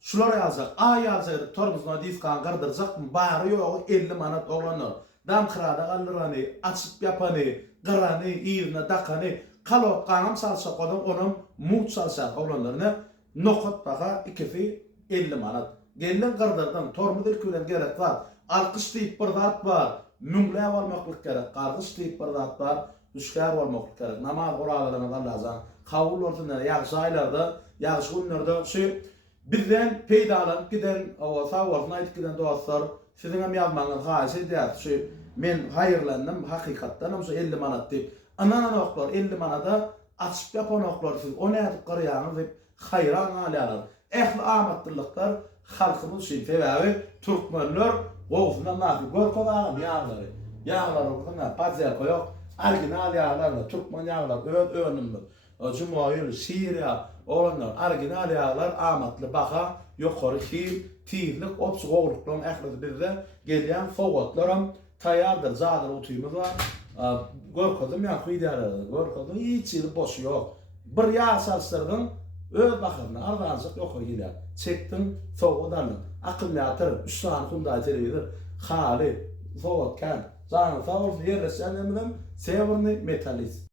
Şular yazak, A yazak, tormuzuna diskan kırdıracak mı? Bari yok 50 manat olanlar. Dam kırada kaldırani, açıp yapani, kırani, iyirine dakani, kalok kanam salsak onun muht salsak olanlarını nokot baka ikisi 50 manat. Gelin kırdırdan, tormuz ilkülen gerek var. Alkış deyip bir zat var. Mümle olmaklık gerek. Kargış deyip bir zat var. Düşkar olmaklık gerek. Namaz kurallarına kallazan. Kavul ortasında, yağış aylarda, yağış günlerde bizden peydalanıp giden o sağolsun aytıp giden dostlar sizin hem yazmanız haýsy diýär men hayırlandım hakykatdan şu 50 manat diýip anan oklar 50 manada açıp yapan oklar siz o nädip garaýanyz diýip hayran alýarlar. Ähli amatdylyklar halkymyz şu sebäbi türkmenler gowsundan nafi gorkodan ýaglary. Ýaglar okuna pazar koýok original ýaglar türkmen ýaglar önümde. Cumhuriyet, Siriya, olanlar, original yağlar, amatlı baka, yukarı hil, tiyirlik, opsuk oğurlukların əxlisi bizde gelen foğutlarım tayardır, zadır otuyumuz var. Gorkodum ya kıydaradı, gorkodum hiç yeri boşu yok. Bir yağ sarsırdın, öz bakımına ardancık yukarı gider. Çektin, foğudanın, akıl yatırır, 3 saniye kumda televizor, hali, foğutken, zanı sağ olsun yerleşen eminim, severini metalist.